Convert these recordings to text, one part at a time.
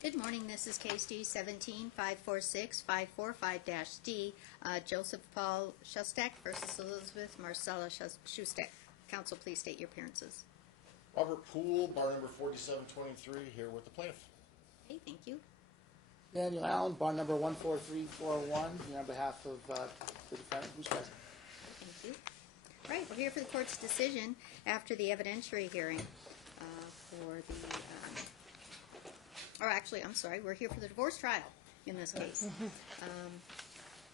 Good morning, this is case D 17-546-545-D, Joseph Paul Shustak versus Elizabeth Marcella Shustak. Counsel, please state your appearances. Robert Poole, bar number 4723, here with the plaintiff. Okay, thank you. Daniel Allen, bar number 14341, here on behalf of the defendant who's present. Thank you. All right, we're here for the court's decision after the evidentiary hearing for the, or actually, I'm sorry, we're here for the divorce trial in this case.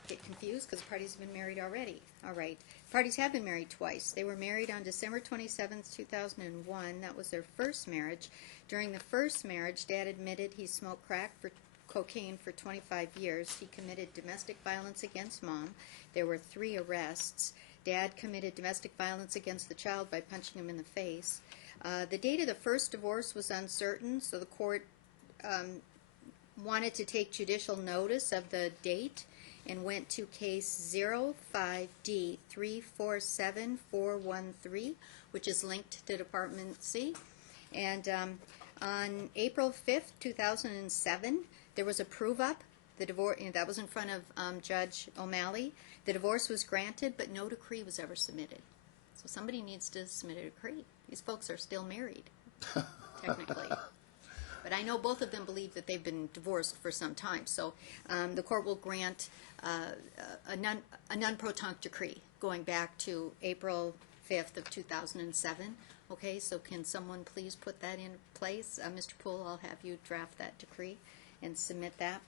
Get confused because the parties have been married already. All right, parties have been married twice. They were married on December 27th, 2001. That was their first marriage. During the first marriage, Dad admitted he smoked cocaine for 25 years. He committed domestic violence against Mom. There were 3 arrests. Dad committed domestic violence against the child by punching him in the face. The date of the first divorce was uncertain, so the court wanted to take judicial notice of the date and went to case 05D347413, which is linked to Department C. And on April 5th, 2007, there was a prove-up. The divorce, that was in front of Judge O'Malley. The divorce was granted, but no decree was ever submitted. So somebody needs to submit a decree. These folks are still married, technically. But I know both of them believe that they've been divorced for some time. So the court will grant a non-protonc decree going back to April 5th of 2007. Okay, so can someone please put that in place? Mr. Poole, I'll have you draft that decree and submit that.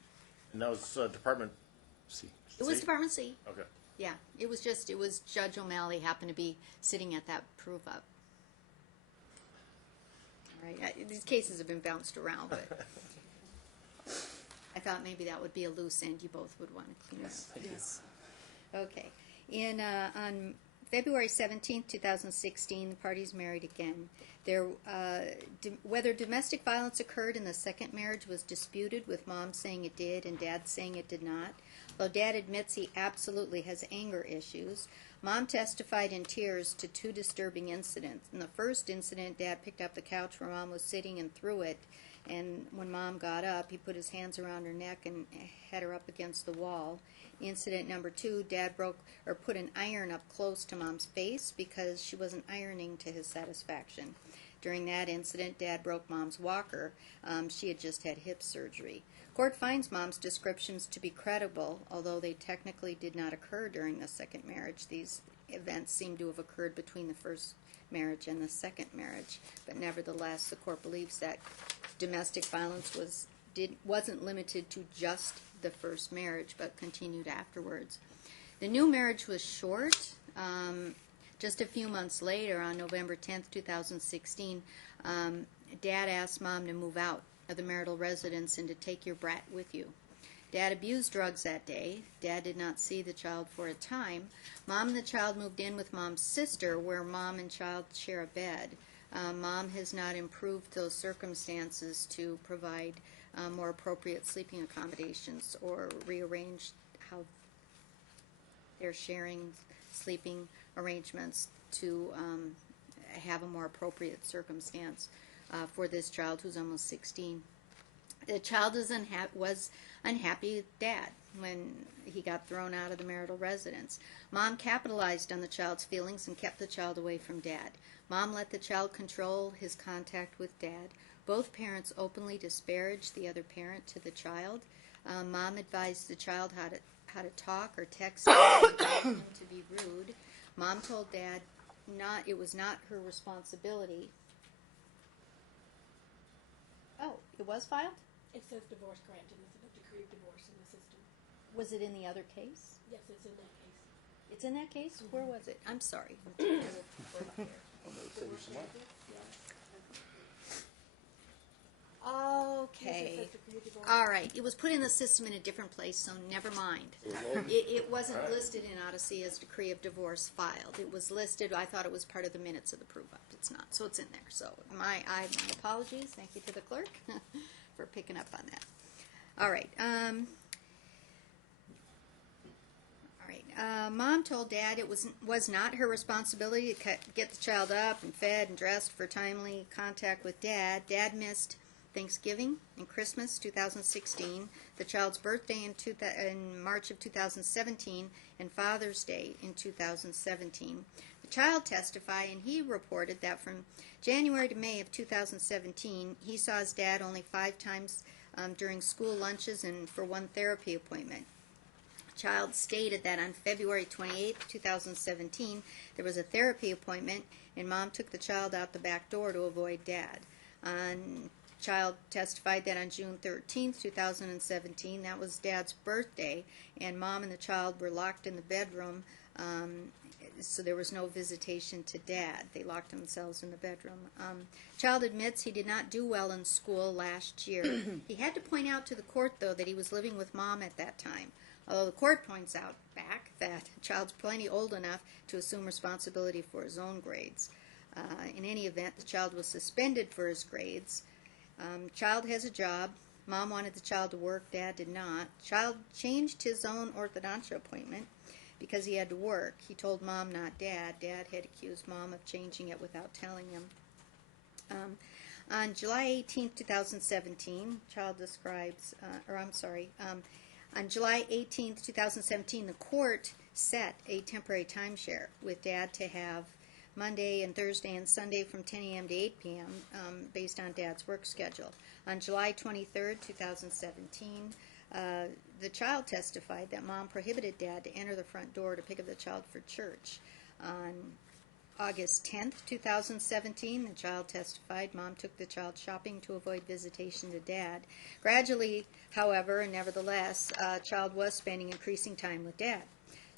And that was Department C. It was Department C. Okay. Yeah, it was Judge O'Malley happened to be sitting at that prove-up. All right, these cases have been bounced around, but I thought maybe that would be a loose end you both would want to clean up. Yes. Okay. On February 17th, 2016, the parties married again. Whether domestic violence occurred in the second marriage was disputed, with Mom saying it did and Dad saying it did not. Though Dad admits he absolutely has anger issues, Mom testified in tears to 2 disturbing incidents. In the first incident, Dad picked up the couch where Mom was sitting and threw it, and when Mom got up, he put his hands around her neck and had her up against the wall. Incident number 2, Dad put an iron up close to Mom's face because she wasn't ironing to his satisfaction. During that incident, Dad broke Mom's walker. She had just had hip surgery. Court finds Mom's descriptions to be credible, although they technically did not occur during the second marriage. These events seem to have occurred between the first marriage and the second marriage, but nevertheless, the court believes that domestic violence wasn't limited to just the first marriage, but continued afterwards. The new marriage was short. Just a few months later, on November 10th, 2016, Dad asked Mom to move out of the marital residence and to take your brat with you. Dad abused drugs that day. Dad did not see the child for a time. Mom and the child moved in with Mom's sister, where Mom and child share a bed. Mom has not improved those circumstances to provide more appropriate sleeping accommodations or rearrange how they're sharing sleeping arrangements to have a more appropriate circumstance for this child who's almost 16. The child was unhappy with Dad when he got thrown out of the marital residence. Mom capitalized on the child's feelings and kept the child away from Dad. Mom let the child control his contact with Dad. Both parents openly disparaged the other parent to the child. Mom advised the child how to talk or text him to be rude. Mom told Dad it was not her responsibility. Oh, it was filed? It says divorce granted. It's a decree of divorce in the system. Was it in the other case? Yes, it's in that case. It's in that case? Mm-hmm. Where was it? I'm sorry. Okay. All right. It was put in the system in a different place, so never mind. It wasn't listed in Odyssey as decree of divorce filed. It was listed, I thought it was part of the minutes of the prove-up. It's not, so it's in there. So my apologies. Thank you to the clerk for picking up on that. All right. Mom told Dad it was not her responsibility to get the child up and fed and dressed for timely contact with Dad. Dad missed Thanksgiving and Christmas 2016, the child's birthday in March of 2017, and Father's Day in 2017. The child testified, and he reported that from January to May of 2017, he saw his dad only 5 times during school lunches and for one therapy appointment. The child stated that on February 28, 2017, there was a therapy appointment, and Mom took the child out the back door to avoid Dad. Child testified that on June 13, 2017, that was Dad's birthday, and Mom and the child were locked in the bedroom, so there was no visitation to Dad. They locked themselves in the bedroom. Child admits he did not do well in school last year. He had to point out to the court, though, that he was living with Mom at that time, although the court points out back that the child's plenty old enough to assume responsibility for his own grades. In any event, the child was suspended for his grades. Child has a job. Mom wanted the child to work. Dad did not. Child changed his own orthodontia appointment because he had to work. He told Mom, not Dad. Dad had accused Mom of changing it without telling him. On July 18, 2017, child describes, on July 18, 2017, the court set a temporary timeshare with Dad to have Monday and Thursday and Sunday from 10 a.m. to 8 p.m. Based on Dad's work schedule. On July 23, 2017, the child testified that Mom prohibited Dad to enter the front door to pick up the child for church. On August 10, 2017, the child testified Mom took the child shopping to avoid visitation to Dad. Gradually, however, and nevertheless, child was spending increasing time with Dad.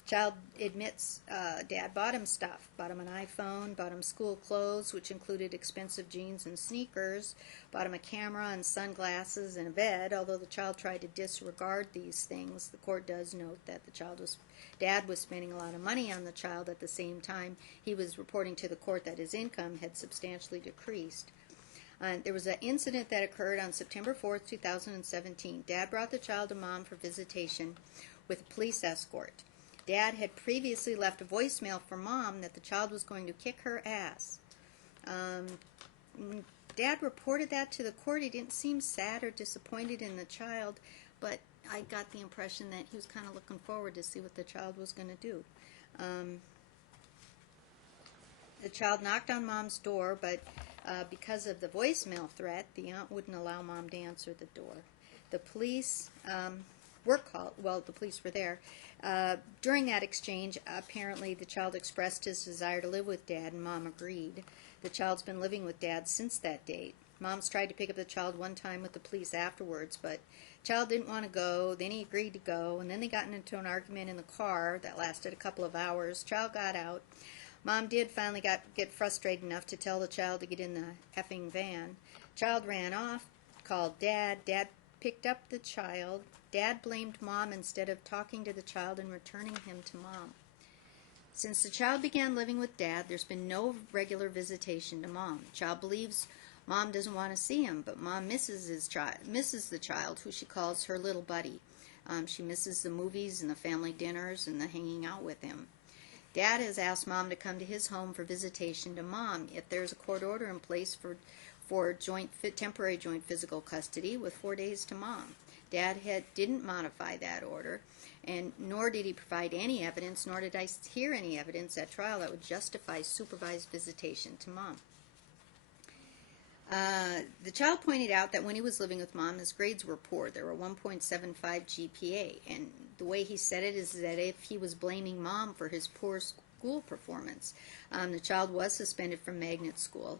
Child admits Dad bought him stuff, bought him an iPhone, bought him school clothes, which included expensive jeans and sneakers, bought him a camera and sunglasses and a bed. Although the child tried to disregard these things, the court does note that Dad was spending a lot of money on the child. At the same time, he was reporting to the court that his income had substantially decreased. There was an incident that occurred on September 4, 2017. Dad brought the child to Mom for visitation with a police escort. Dad had previously left a voicemail for Mom that the child was going to kick her ass. Dad reported that to the court. He didn't seem sad or disappointed in the child, but I got the impression that he was kind of looking forward to see what the child was going to do. The child knocked on Mom's door, but because of the voicemail threat, the aunt wouldn't allow Mom to answer the door. The police were called. Well, the police were there. During that exchange, apparently the child expressed his desire to live with Dad, and Mom agreed. The child's been living with Dad since that date. Mom's tried to pick up the child one time with the police afterwards, but child didn't want to go. Then he agreed to go, and then they got into an argument in the car that lasted a couple of hours. Child got out. Mom did finally get frustrated enough to tell the child to get in the effing van. Child ran off, called Dad. Dad picked up the child. Dad blamed Mom instead of talking to the child and returning him to Mom. Since the child began living with Dad, there's been no regular visitation to Mom. The child believes Mom doesn't want to see him, but Mom misses the child, who she calls her little buddy. She misses the movies and the family dinners and the hanging out with him. Dad has asked Mom to come to his home for visitation to Mom if there's a court order in place for temporary joint physical custody with 4 days to Mom. Dad didn't modify that order, and nor did he provide any evidence, nor did I hear any evidence at trial that would justify supervised visitation to Mom. The child pointed out that when he was living with Mom, his grades were poor. There were 1.75 GPA, and the way he said it is that if he was blaming Mom for his poor school performance. The child was suspended from magnet school.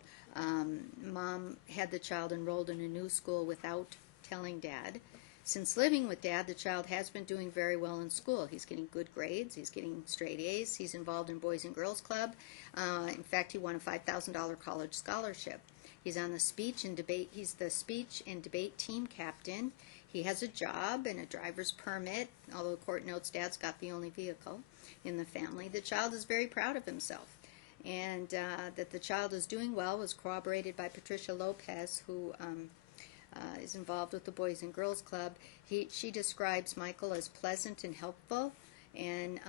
Mom had the child enrolled in a new school without telling Dad. Since living with Dad, the child has been doing very well in school. He's getting good grades. He's getting straight A's. He's involved in Boys and Girls Club. In fact, he won a $5,000 college scholarship. He's on the speech and debate. He's the speech and debate team captain. He has a job and a driver's permit, although the court notes Dad's got the only vehicle in the family. The child is very proud of himself. And that the child is doing well was corroborated by Patricia Lopez, who is involved with the Boys and Girls Club. She describes Michael as pleasant and helpful, and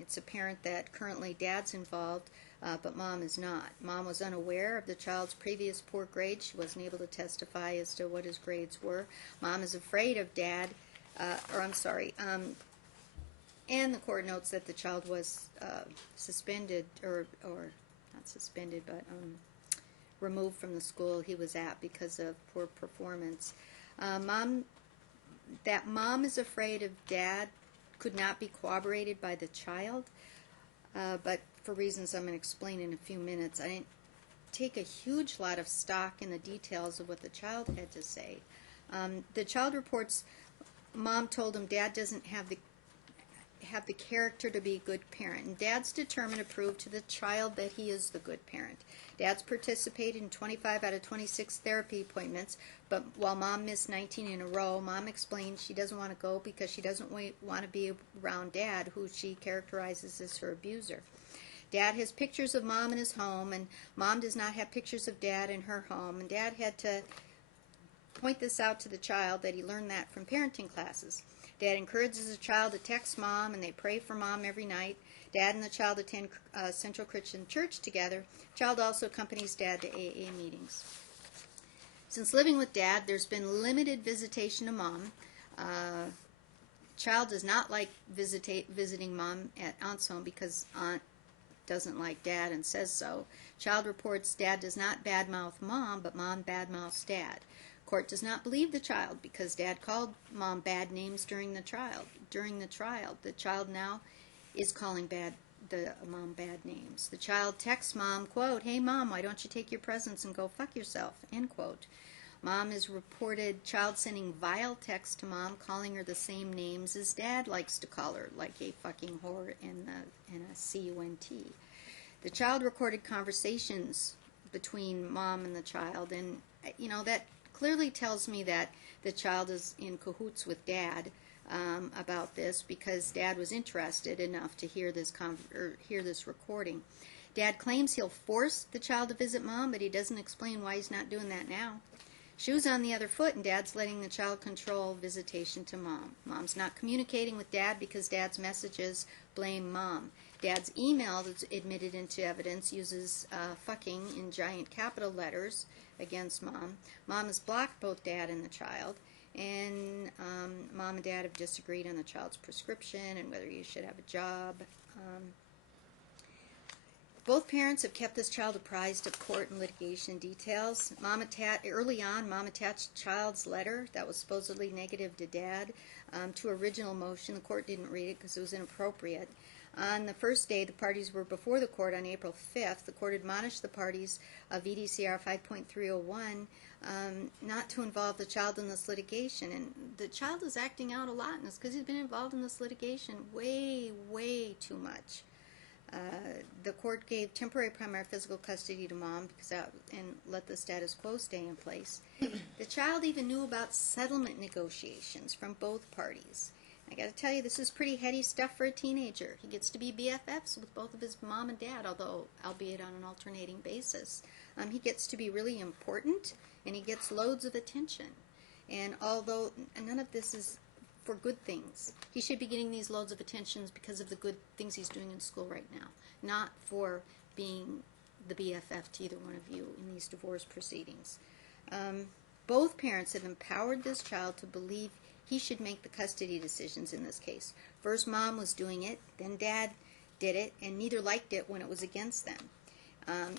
it's apparent that currently Dad's involved but Mom is not. Mom was unaware of the child's previous poor grades. She wasn't able to testify as to what his grades were. Mom is afraid of Dad, and the court notes that the child was suspended, or not suspended, but removed from the school he was at because of poor performance. That Mom is afraid of Dad could not be corroborated by the child, but for reasons I'm going to explain in a few minutes, I didn't take a huge lot of stock in the details of what the child had to say. The child reports Mom told him Dad doesn't have the character to be a good parent, and Dad's determined to prove to the child that he is the good parent. Dad's participated in 25 out of 26 therapy appointments, but while Mom missed 19 in a row, Mom explained she doesn't want to go because she doesn't want to be around Dad, who she characterizes as her abuser. Dad has pictures of Mom in his home, and Mom does not have pictures of Dad in her home, and Dad had to point this out to the child that he learned that from parenting classes. Dad encourages the child to text Mom, and they pray for Mom every night. Dad and the child attend Central Christian Church together. Child also accompanies Dad to AA meetings. Since living with Dad, there's been limited visitation to Mom. Child does not like visiting Mom at Aunt's home because Aunt doesn't like Dad and says so. Child reports Dad does not badmouth Mom, but Mom badmouths Dad. Court does not believe the child because Dad called Mom bad names during the trial. The child now is calling the Mom bad names. The child texts Mom, quote, "Hey Mom, why don't you take your presents and go fuck yourself," end quote. Mom is reported child sending vile texts to Mom, calling her the same names as Dad likes to call her, like a fucking whore and a cunt. The child recorded conversations between Mom and the child, and that clearly tells me that the child is in cahoots with Dad about this, because Dad was interested enough to hear this recording. Dad claims he'll force the child to visit Mom, but he doesn't explain why he's not doing that now. Shoes on the other foot, and Dad's letting the child control visitation to Mom. Mom's not communicating with Dad because Dad's messages blame Mom. Dad's email that's admitted into evidence uses fucking in giant capital letters against Mom. Mom has blocked both Dad and the child, and Mom and Dad have disagreed on the child's prescription and whether he should have a job. Both parents have kept this child apprised of court and litigation details. Early on, Mom attached child's letter that was supposedly negative to Dad to original motion. The court didn't read it because it was inappropriate. On the first day the parties were before the court on April 5th, the court admonished the parties of VDCR 5.301 not to involve the child in this litigation. And the child is acting out a lot in this because he's been involved in this litigation way, way too much. The court gave temporary primary physical custody to Mom and let the status quo stay in place. The child even knew about settlement negotiations from both parties. I got to tell you, this is pretty heady stuff for a teenager. He gets to be BFFs with both of his mom and dad, albeit on an alternating basis. He gets to be really important, and he gets loads of attention. And although none of this is for good things, he should be getting these loads of attentions because of the good things he's doing in school right now, not for being the BFF to either one of you in these divorce proceedings. Both parents have empowered this child to believe he should make the custody decisions in this case. First, Mom was doing it, then Dad did it, and neither liked it when it was against them.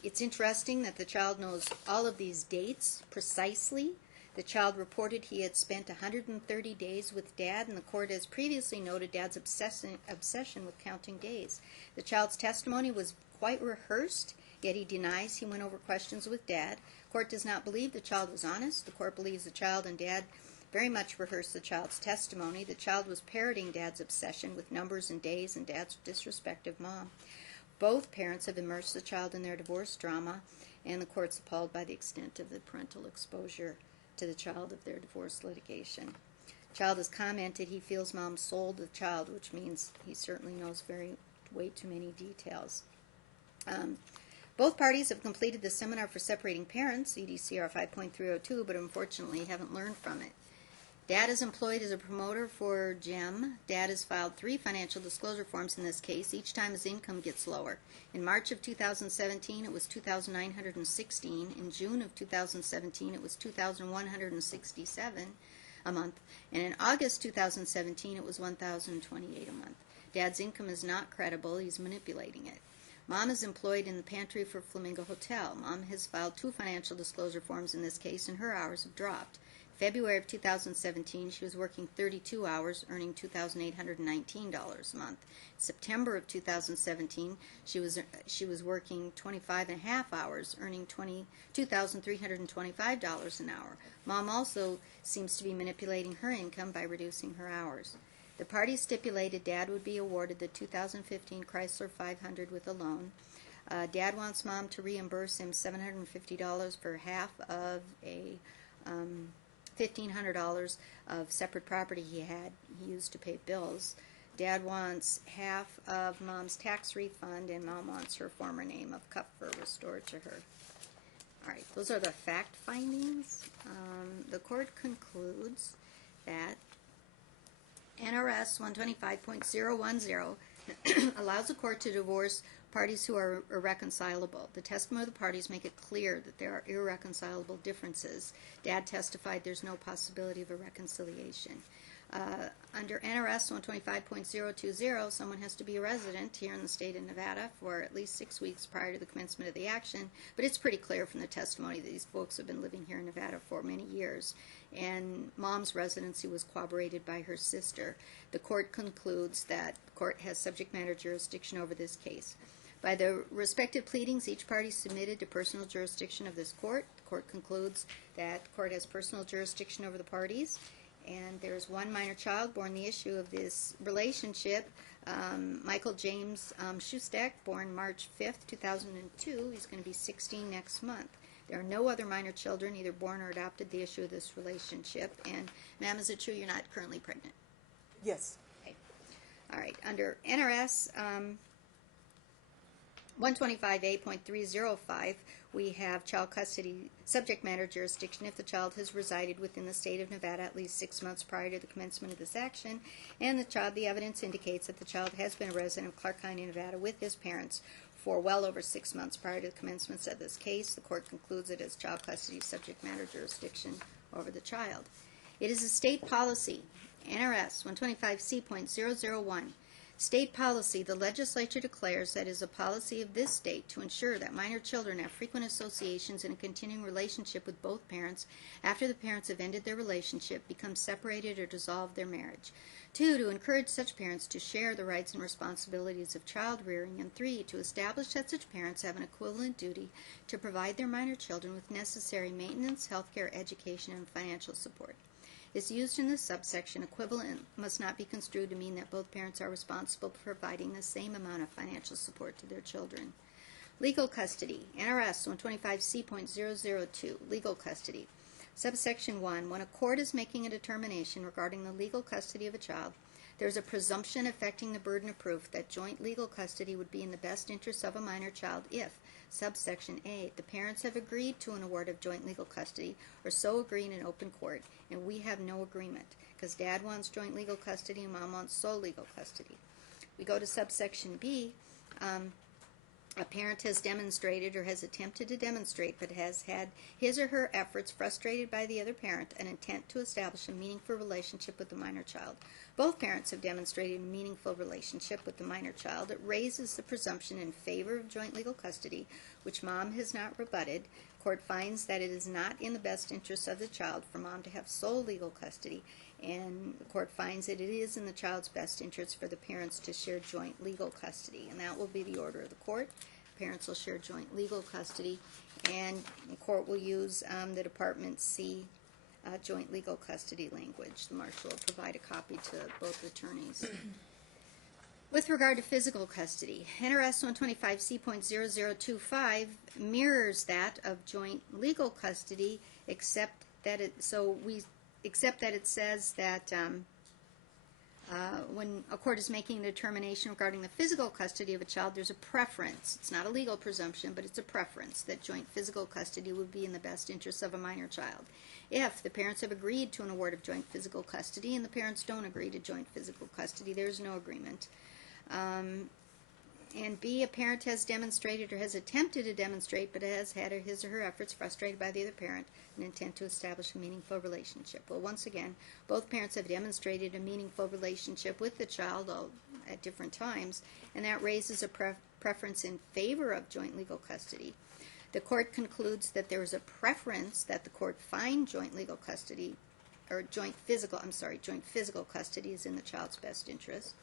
It's interesting that the child knows all of these dates precisely. The child reported he had spent 130 days with Dad, and the court has previously noted Dad's obsession with counting days. The child's testimony was quite rehearsed, yet he denies he went over questions with Dad. Court does not believe the child was honest. The court believes the child and Dad very much rehearsed the child's testimony. The child was parroting Dad's obsession with numbers and days and Dad's disrespect of Mom. Both parents have immersed the child in their divorce drama, and the court's appalled by the extent of the parental exposure to the child of their divorce litigation. The child has commented he feels Mom sold the child, which means he certainly knows way too many details. Both parties have completed the seminar for separating parents, EDCR 5.302, but unfortunately haven't learned from it. Dad is employed as a promoter for Gem. Dad has filed 3 financial disclosure forms in this case. Each time his income gets lower. In March of 2017, it was $2,916. In June of 2017, it was $2,167 a month. And in August 2017, it was $1,028 a month. Dad's income is not credible. He's manipulating it. Mom is employed in the pantry for Flamingo Hotel. Mom has filed 2 financial disclosure forms in this case, and her hours have dropped. February of 2017, she was working 32 hours, earning $2,819 a month. September of 2017, she was working 25 and a half hours, earning $2,325 an hour. Mom also seems to be manipulating her income by reducing her hours. The parties stipulated Dad would be awarded the 2015 Chrysler 500 with a loan. Dad wants Mom to reimburse him $750 for half of a $1,500 of separate property he used to pay bills. Dad wants half of Mom's tax refund, and Mom wants her former name of Kupfer restored to her. All right, those are the fact findings. The court concludes that NRS 125.010 allows the court to divorce parties who are irreconcilable. The testimony of the parties make it clear that there are irreconcilable differences. Dad testified there's no possibility of a reconciliation. Under NRS 125.020, someone has to be a resident here in the state of Nevada for at least 6 weeks prior to the commencement of the action, but it's pretty clear from the testimony that these folks have been living here in Nevada for many years, and Mom's residency was corroborated by her sister. The court concludes that the court has subject matter jurisdiction over this case. By the respective pleadings, each party submitted to personal jurisdiction of this court. The court concludes that the court has personal jurisdiction over the parties, and there's one minor child born the issue of this relationship, Michael James Shustak, born March 5th, 2002. He's going to be 16 next month. There are no other minor children, either born or adopted, the issue of this relationship. And, ma'am, is it true you're not currently pregnant? Yes. Okay. All right. Under NRS 125A.305, we have child custody subject matter jurisdiction if the child has resided within the state of Nevada at least 6 months prior to the commencement of this action, and the evidence indicates that the child has been a resident of Clark County, Nevada with his parents for well over 6 months prior to the commencement of this case. The court concludes it as child custody subject matter jurisdiction over the child. It is a state policy, NRS 125C.001. State policy, the legislature declares that it is a policy of this state to ensure that minor children have frequent associations in a continuing relationship with both parents after the parents have ended their relationship, become separated, or dissolved their marriage. 2, to encourage such parents to share the rights and responsibilities of child rearing. And 3, to establish that such parents have an equivalent duty to provide their minor children with necessary maintenance, health care, education, and financial support. Is used in this subsection, equivalent must not be construed to mean that both parents are responsible for providing the same amount of financial support to their children. Legal custody, NRS 125C.002, legal custody. Subsection 1, when a court is making a determination regarding the legal custody of a child, there is a presumption affecting the burden of proof that joint legal custody would be in the best interest of a minor child if, subsection A, the parents have agreed to an award of joint legal custody or so agree in an open court, and we have no agreement because Dad wants joint legal custody and Mom wants sole legal custody. We go to subsection B. A parent has demonstrated or has attempted to demonstrate but has had his or her efforts frustrated by the other parent an intent to establish a meaningful relationship with the minor child. Both parents have demonstrated a meaningful relationship with the minor child. It raises the presumption in favor of joint legal custody, which Mom has not rebutted. Court finds that it is not in the best interest of the child for Mom to have sole legal custody, and the court finds that it is in the child's best interest for the parents to share joint legal custody, and that will be the order of the court. Parents will share joint legal custody, and the court will use the Department C joint legal custody language. The marshal will provide a copy to both attorneys. With regard to physical custody, NRS 125C.0025 mirrors that of joint legal custody, except that it says that when a court is making a determination regarding the physical custody of a child, there's a preference. It's not a legal presumption, but it's a preference that joint physical custody would be in the best interest of a minor child. If the parents have agreed to an award of joint physical custody and the parents don't agree to joint physical custody, there's no agreement. And B, a parent has demonstrated or has attempted to demonstrate but has had his or her efforts frustrated by the other parent an intent to establish a meaningful relationship. Well, once again, both parents have demonstrated a meaningful relationship with the child at different times, and that raises a preference in favor of joint legal custody. The court concludes that there is a preference that the court find joint legal custody, or joint physical custody is in the child's best interest.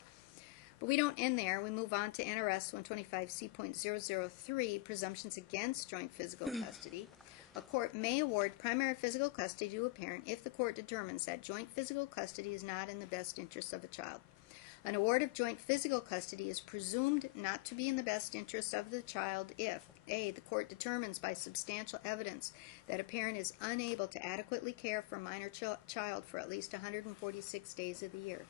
But we don't end there. We move on to NRS 125C.003, presumptions against joint physical custody. A court may award primary physical custody to a parent if the court determines that joint physical custody is not in the best interest of the child. An award of joint physical custody is presumed not to be in the best interest of the child if A, the court determines by substantial evidence that a parent is unable to adequately care for a minor child for at least 146 days of the year.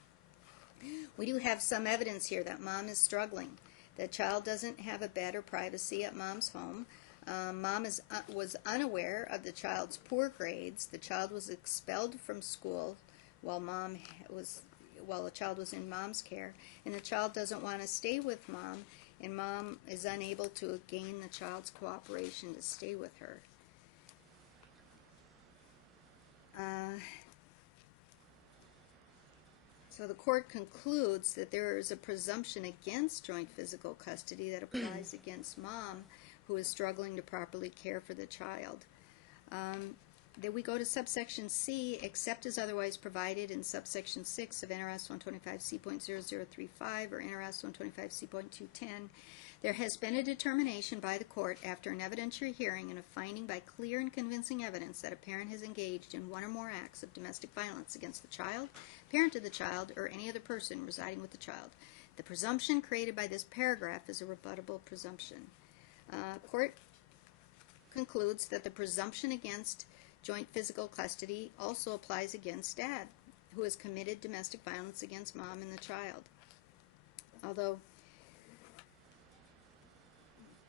We do have some evidence here that mom is struggling. The child doesn't have a bed or privacy at mom's home. Mom was unaware of the child's poor grades. The child was expelled from school while the child was in mom's care, and the child doesn't want to stay with mom, and mom is unable to gain the child's cooperation to stay with her. So the court concludes that there is a presumption against joint physical custody that applies against mom who is struggling to properly care for the child. Then we go to subsection C, except as otherwise provided in subsection 6 of NRS 125C.0035 or NRS 125C.210. There has been a determination by the court after an evidentiary hearing and a finding by clear and convincing evidence that a parent has engaged in one or more acts of domestic violence against the child, parent of the child, or any other person residing with the child. The presumption created by this paragraph is a rebuttable presumption. Court concludes that the presumption against joint physical custody also applies against dad, who has committed domestic violence against mom and the child. Although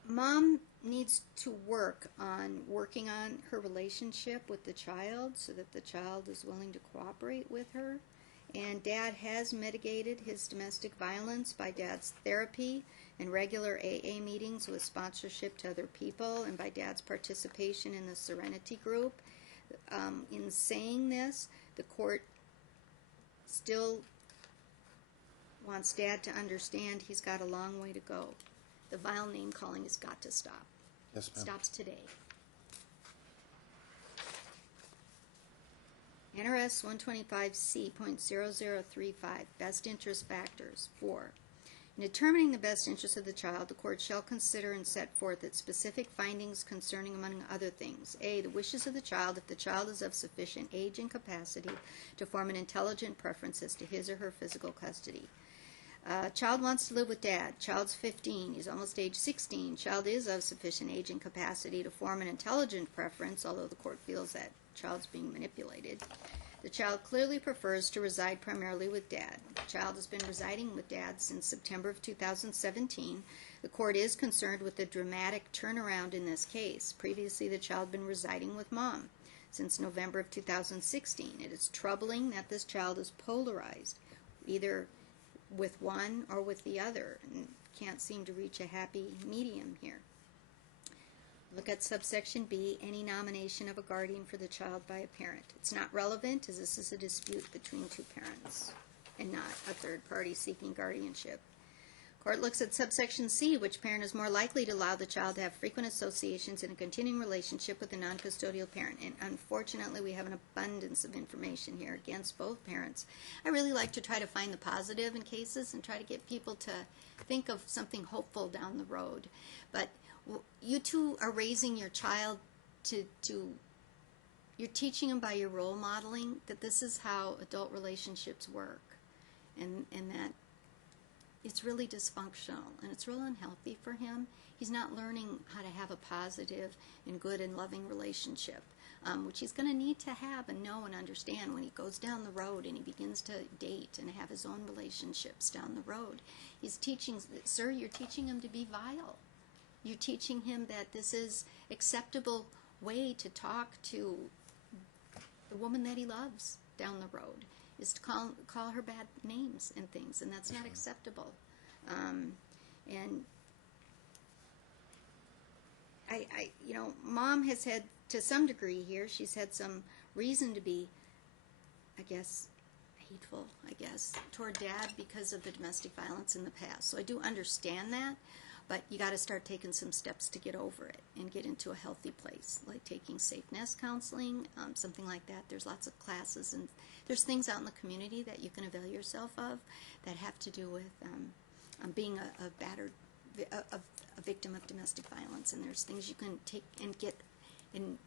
mom needs to working on her relationship with the child so that the child is willing to cooperate with her. And dad has mitigated his domestic violence by dad's therapy and regular AA meetings with sponsorship to other people and by dad's participation in the Serenity group. In saying this, the court still wants dad to understand he's got a long way to go. The vile name calling has got to stop. Yes, ma'am. Stops today. NRS 125C.0035, best interest factors. 4. In determining the best interest of the child, the court shall consider and set forth its specific findings concerning, among other things, A, the wishes of the child if the child is of sufficient age and capacity to form an intelligent preference as to his or her physical custody. Child wants to live with dad. Child's 15. He's almost age 16. Child is of sufficient age and capacity to form an intelligent preference, although the court feels that child's being manipulated. The child clearly prefers to reside primarily with dad. The child has been residing with dad since September of 2017. The court is concerned with the dramatic turnaround in this case. Previously, the child had been residing with mom since November of 2016. It is troubling that this child is polarized, either with one or with the other, and can't seem to reach a happy medium here. Look at subsection B, any nomination of a guardian for the child by a parent. It's not relevant as this is a dispute between two parents and not a third party seeking guardianship. Court looks at subsection C, which parent is more likely to allow the child to have frequent associations in a continuing relationship with a non-custodial parent. And unfortunately, we have an abundance of information here against both parents. I really like to try to find the positive in cases and try to get people to think of something hopeful down the road. But you two are raising your child you're teaching them by your role modeling that this is how adult relationships work, and that it's really dysfunctional and it's real unhealthy for him. He's not learning how to have a positive and good and loving relationship, which he's going to need to have and know and understand when he goes down the road and he begins to date and have his own relationships down the road. He's teaching, sir, you're teaching him to be vile. You're teaching him that this is acceptable way to talk to the woman that he loves down the road, is to call her bad names and things, and that's not acceptable. And I Mom has had, to some degree here, she's had some reason to be, I guess, hateful, toward Dad because of the domestic violence in the past. So I do understand that, but you got to start taking some steps to get over it and get into a healthy place, like taking safe nest counseling, something like that. There's lots of classes, and there's things out in the community that you can avail yourself of that have to do with being a victim of domestic violence, and there's things you can take and get and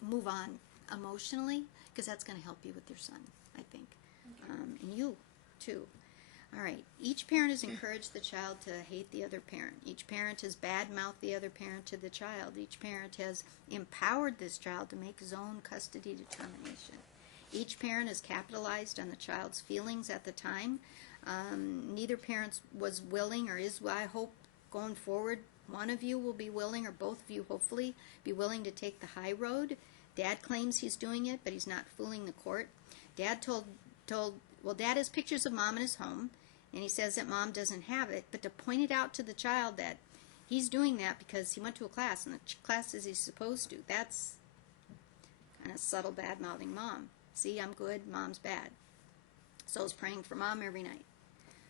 move on emotionally, because that's going to help you with your son, I think. And you, too. All right. Each parent has encouraged the child to hate the other parent. Each parent has bad-mouthed the other parent to the child. Each parent has empowered this child to make his own custody determination. Each parent has capitalized on the child's feelings at the time. Neither parent was willing, or is, I hope, going forward, one of you will be willing, or both of you, hopefully, be willing to take the high road. Dad claims he's doing it, but he's not fooling the court. Dad Dad has pictures of Mom in his home, and he says that Mom doesn't have it, but to point it out to the child that he's doing that because he went to a class, and the class says he's supposed to, that's kind of subtle bad-mouthing Mom. See, I'm good, Mom's bad. So's praying for Mom every night.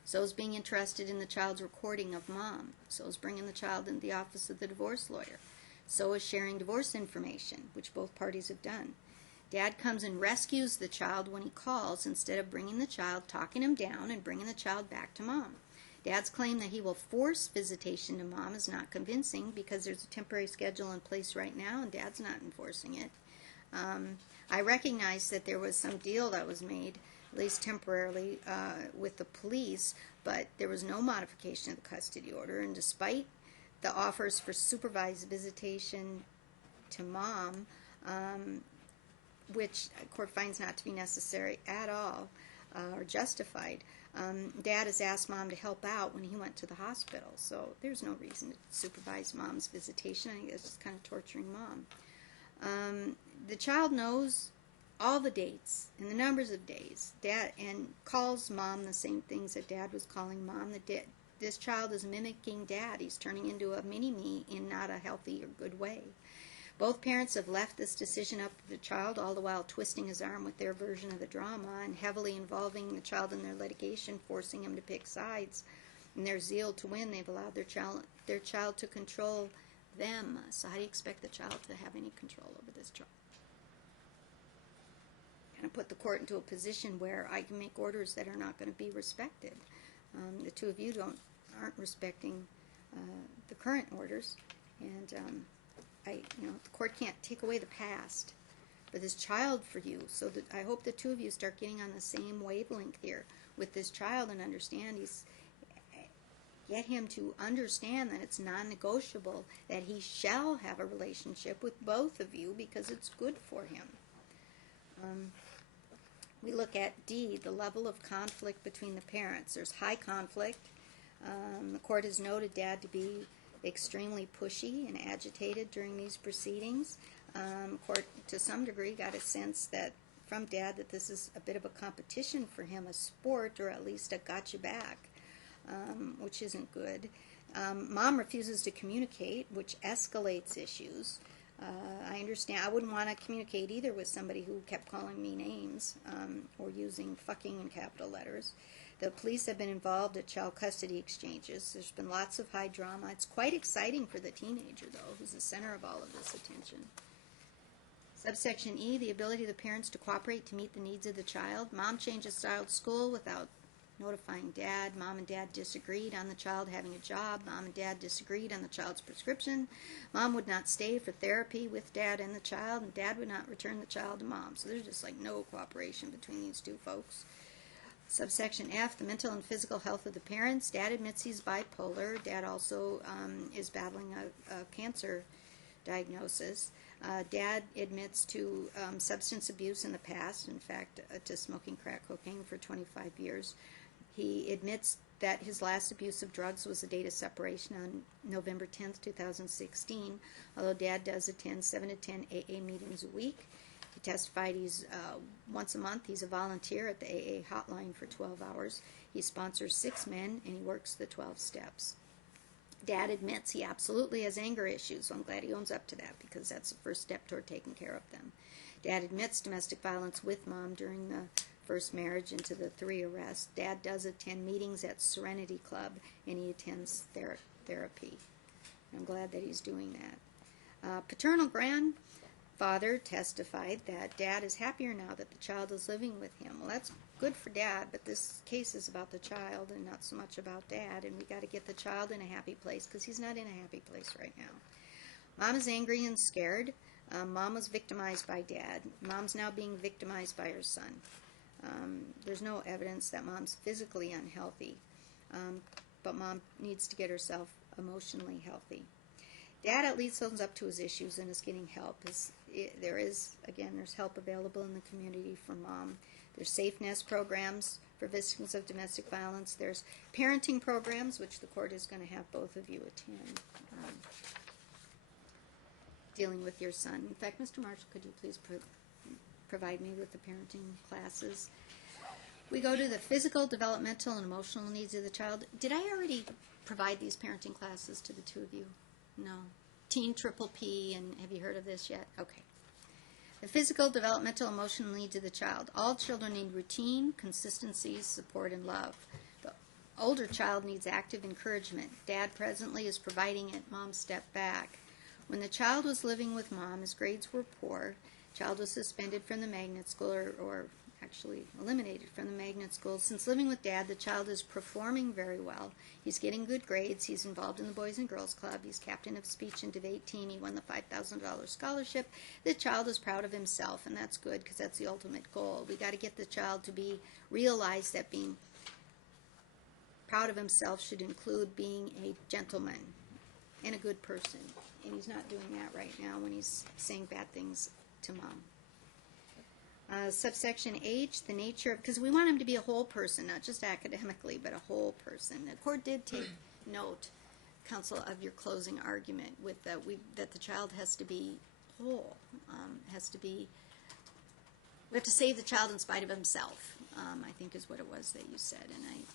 So's being interested in the child's recording of Mom. So's bringing the child into the office of the divorce lawyer. So is sharing divorce information, which both parties have done. Dad comes and rescues the child when he calls instead of bringing the child, talking him down, and bringing the child back to Mom. Dad's claim that he will force visitation to Mom is not convincing because there's a temporary schedule in place right now, and Dad's not enforcing it. I recognize that there was some deal that was made, at least temporarily, with the police, but there was no modification of the custody order, and despite the offers for supervised visitation to Mom, which the court finds not to be necessary at all or justified, Dad has asked Mom to help out when he went to the hospital, so there's no reason to supervise Mom's visitation. I think it's just kind of torturing Mom. The child knows all the dates and the numbers of days, Dad, and calls Mom the same things that Dad was calling Mom. This child is mimicking Dad. He's turning into a mini-me in not a healthy or good way. Both parents have left this decision up to the child, all the while twisting his arm with their version of the drama and heavily involving the child in their litigation, forcing him to pick sides. In their zeal to win, they've allowed their child to control them. So how do you expect the child to have any control over this child? Kind of put the court into a position where I can make orders that are not going to be respected. The two of you aren't respecting the current orders, and the court can't take away the past, but this child for you. So that I hope the two of you start getting on the same wavelength here with this child and get him to understand that it's non-negotiable, that he shall have a relationship with both of you because it's good for him. We look at D, the level of conflict between the parents. There's high conflict. The court has noted Dad to be extremely pushy and agitated during these proceedings. Court, to some degree, got a sense that from Dad that this is a bit of a competition for him, a sport, or at least a gotcha back, which isn't good. Mom refuses to communicate, which escalates issues. I understand. I wouldn't want to communicate either with somebody who kept calling me names or using fucking in capital letters. The police have been involved at child custody exchanges. There's been lots of high drama. It's quite exciting for the teenager, though, who's the center of all of this attention. Subsection E, the ability of the parents to cooperate to meet the needs of the child. Mom changed the child's school without notifying Dad. Mom and Dad disagreed on the child having a job. Mom and Dad disagreed on the child's prescription. Mom would not stay for therapy with Dad and the child, and Dad would not return the child to Mom. So there's just like no cooperation between these two folks. Subsection F, the mental and physical health of the parents. Dad admits he's bipolar. Dad also is battling a cancer diagnosis. Dad admits to substance abuse in the past, in fact, to smoking crack cocaine for 25 years. He admits that his last abuse of drugs was the date of separation on November 10th, 2016, although Dad does attend 7 to 10 AA meetings a week. He testified he's once a month he's a volunteer at the AA hotline for 12 hours. He sponsors 6 men, and he works the 12 steps. Dad admits he absolutely has anger issues, so I'm glad he owns up to that, because that's the first step toward taking care of them. Dad admits domestic violence with Mom during the first marriage into the 3 arrests. Dad does attend meetings at Serenity Club, and he attends therapy. I'm glad that he's doing that. Paternal grandfather testified that Dad is happier now that the child is living with him. Well, that's good for Dad, but this case is about the child and not so much about Dad, and we got to get the child in a happy place, because he's not in a happy place right now. Mom is angry and scared. Mom was victimized by Dad. Mom's now being victimized by her son. There's no evidence that Mom's physically unhealthy, but Mom needs to get herself emotionally healthy. Dad at least owns up to his issues and is getting help. There's help available in the community for Mom. There's safe nest programs for victims of domestic violence. There's parenting programs, which the court is going to have both of you attend, dealing with your son. In fact, Mr. Marshall, could you please provide me with the parenting classes? We go to the physical, developmental, and emotional needs of the child. Did I already provide these parenting classes to the two of you? No. Teen Triple P, and have you heard of this yet? Okay. The physical, developmental, emotional needs of the child. All children need routine, consistency, support, and love. The older child needs active encouragement. Dad presently is providing it. Mom stepped back. When the child was living with Mom, his grades were poor. Child was suspended from the magnet school, or actually eliminated from the magnet school. Since living with Dad, the child is performing very well. He's getting good grades. He's involved in the Boys and Girls Club. He's captain of speech and debate team. He won the $5,000 scholarship. The child is proud of himself, and that's good, because that's the ultimate goal. We got to get the child to realize that being proud of himself should include being a gentleman and a good person. And he's not doing that right now when he's saying bad things to Mom. Subsection H, the nature of, because we want him to be a whole person, not just academically, but a whole person. The court did take note, counsel, of your closing argument with that the child has to be whole, we have to save the child in spite of himself, I think is what it was that you said.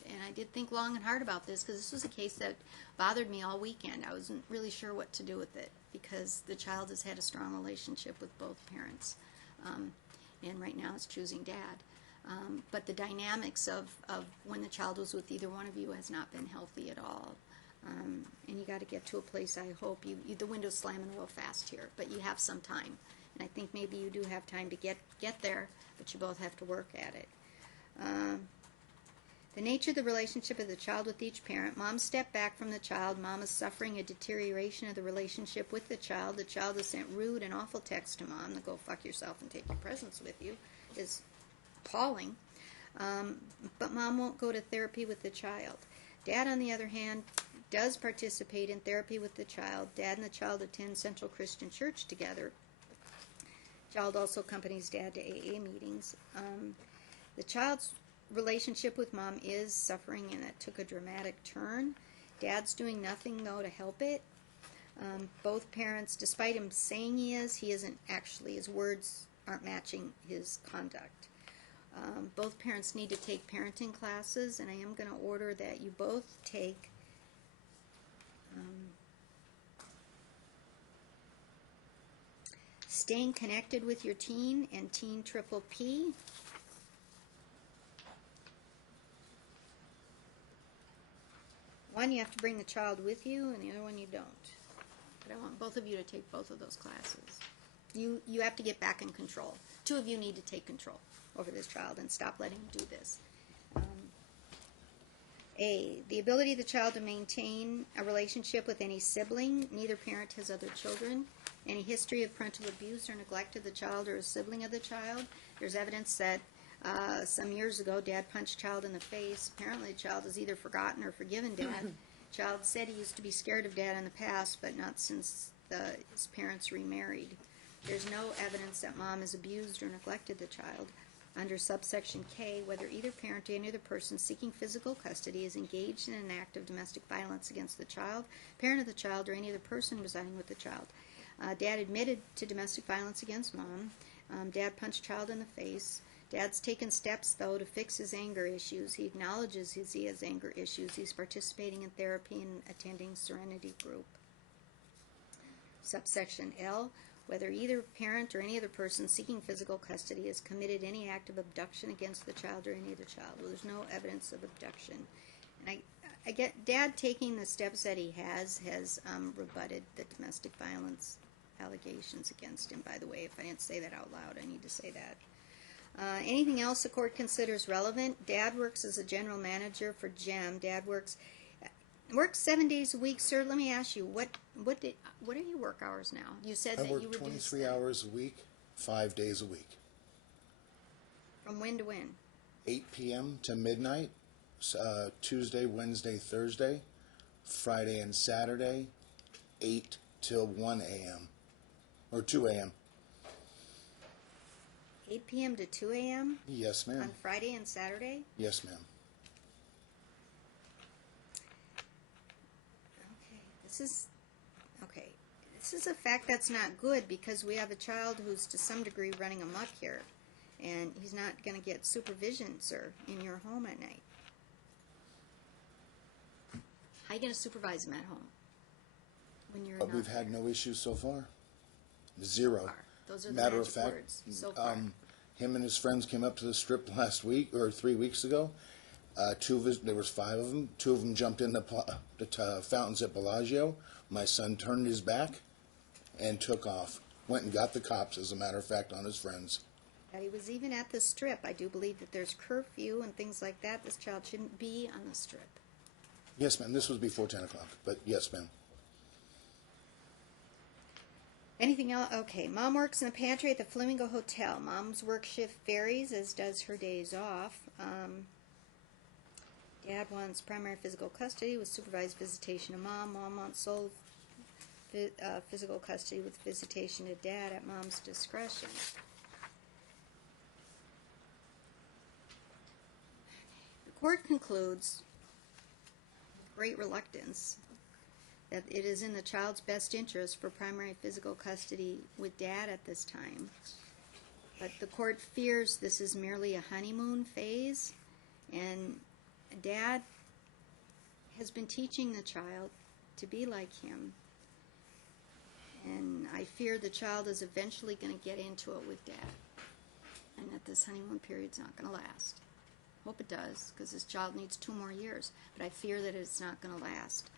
And I did think long and hard about this, because this was a case that bothered me all weekend. I wasn't really sure what to do with it, because the child has had a strong relationship with both parents. And right now it's choosing Dad. But the dynamics of when the child was with either one of you has not been healthy at all. And you got to get to a place, I hope, the window's slamming real fast here, but you have some time. And I think maybe you do have time to get there, but you both have to work at it. The nature of the relationship of the child with each parent. Mom stepped back from the child. Mom is suffering a deterioration of the relationship with the child. The child has sent rude and awful texts to Mom, to go fuck yourself and take your presents with you, is appalling. But Mom won't go to therapy with the child. Dad, on the other hand, does participate in therapy with the child. Dad and the child attend Central Christian Church together. Child also accompanies Dad to AA meetings. The child's relationship with Mom is suffering, and it took a dramatic turn. Dad's doing nothing, though, to help it. Both parents, despite him saying he isn't actually. His words aren't matching his conduct. Both parents need to take parenting classes, and I am going to order that you both take Staying Connected with Your Teen and Teen Triple P. One, you have to bring the child with you, and the other one you don't. But I want both of you to take both of those classes. You have to get back in control. Two of you need to take control over this child and stop letting him do this. A, the ability of the child to maintain a relationship with any sibling. Neither parent has other children. Any history of parental abuse or neglect of the child or a sibling of the child. There's evidence that some years ago, Dad punched child in the face. Apparently, the child has either forgotten or forgiven Dad. Child said he used to be scared of Dad in the past, but not since his parents remarried. There's no evidence that Mom has abused or neglected the child. Under subsection K, whether either parent or any other person seeking physical custody is engaged in an act of domestic violence against the child, parent of the child, or any other person residing with the child. Dad admitted to domestic violence against Mom. Dad punched child in the face. Dad's taken steps, though, to fix his anger issues. He acknowledges he has anger issues. He's participating in therapy and attending Serenity Group. Subsection L, whether either parent or any other person seeking physical custody has committed any act of abduction against the child or any other child. Well, there's no evidence of abduction. And I get Dad taking the steps that he has rebutted the domestic violence allegations against him. By the way, if I didn't say that out loud, I need to say that. Anything else the court considers relevant? Dad works as a general manager for GEM. Dad works 7 days a week, sir. Let me ask you, what are your work hours now? You said I that work you reduced 23 hours a week, 5 days a week. From when to when? 8 p.m. to midnight, Tuesday, Wednesday, Thursday, Friday and Saturday, 8 till 1 a.m. or 2 a.m. 8 p.m. to 2 a.m. Yes, ma'am. On Friday and Saturday? Yes, ma'am. This is a fact that's not good because we have a child who's to some degree running amok here, and he's not going to get supervision, sir, in your home at night. How are you going to supervise him at home when you're not We've had no issues so far. Zero. Those are the Matter of magic fact, words so far. him and his friends came up to the strip last week or 3 weeks ago. There was 5 of them. 2 of them jumped in the fountains at Bellagio. My son turned his back and took off. Went and got the cops, as a matter of fact, on his friends. That he was even at the strip. I do believe that there's curfew and things like that. This child shouldn't be on the strip. Yes, ma'am. This was before 10 o'clock, but yes, ma'am. Anything else? Okay. Mom works in the pantry at the Flamingo Hotel. Mom's work shift varies, as does her days off. Dad wants primary physical custody with supervised visitation of mom. Mom wants sole physical custody with visitation to Dad at mom's discretion. The court concludes, with great reluctance, that it is in the child's best interest for primary physical custody with Dad at this time. But the court fears this is merely a honeymoon phase, and Dad has been teaching the child to be like him. And I fear the child is eventually going to get into it with Dad, and that this honeymoon period's not going to last. Hope it does, because this child needs 2 more years, but I fear that it's not going to last.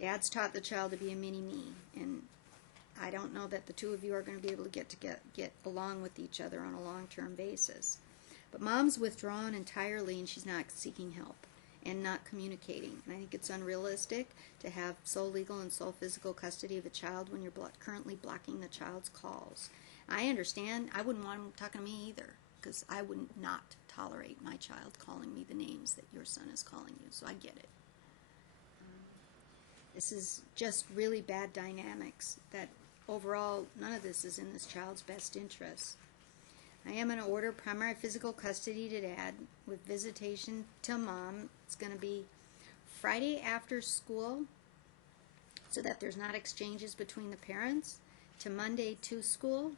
Dad's taught the child to be a mini-me, and I don't know that the 2 of you are going to be able to get along with each other on a long-term basis. But Mom's withdrawn entirely, and she's not seeking help and not communicating. And I think it's unrealistic to have sole legal and sole physical custody of a child when you're currently blocking the child's calls. I understand. I wouldn't want him talking to me either, because I would not tolerate my child calling me the names that your son is calling you, so I get it. This is just really bad dynamics that overall none of this is in this child's best interest. I am going to order primary physical custody to Dad with visitation to Mom. It's going to be Friday after school so that there's not exchanges between the parents, to Monday to school,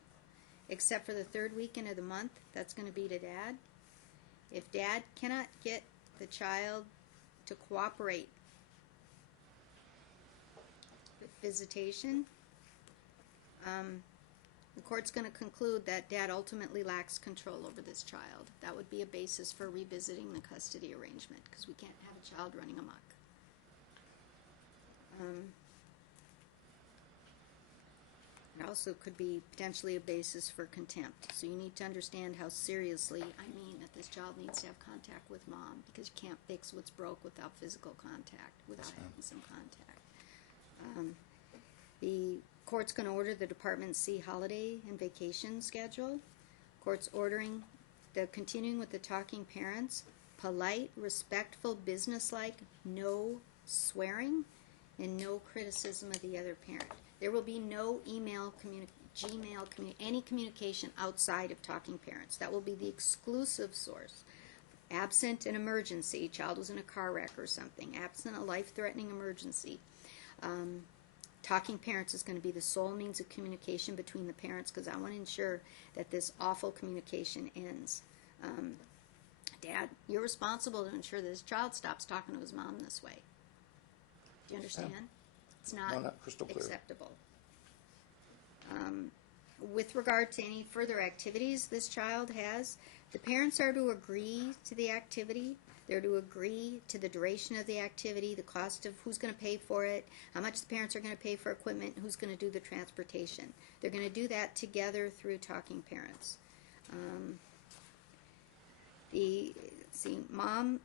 except for the 3rd weekend of the month. That's going to be to Dad. If Dad cannot get the child to cooperate with visitation, the court's going to conclude that Dad ultimately lacks control over this child. That would be a basis for revisiting the custody arrangement, because we can't have a child running amok. It also could be potentially a basis for contempt. So you need to understand how seriously I mean that this child needs to have contact with Mom, because you can't fix what's broke without physical contact, without having some contact. The court's going to order the department see holiday and vacation schedule. Court's ordering continuing with the talking parents, polite, respectful, businesslike, no swearing, and no criticism of the other parent. There will be no email, Gmail, any communication outside of talking parents. That will be the exclusive source. Absent an emergency, child was in a car wreck or something, absent a life-threatening emergency, talking parents is going to be the sole means of communication between the parents, because I want to ensure that this awful communication ends. Dad, you're responsible to ensure that this child stops talking to his mom this way. Do you understand? It's not crystal clear. acceptable. With regard to any further activities this child has, the parents are to agree to the activity. They're to agree to the duration of the activity, the cost of who's going to pay for it, how much the parents are going to pay for equipment, who's going to do the transportation. They're going to do that together through talking parents. Mom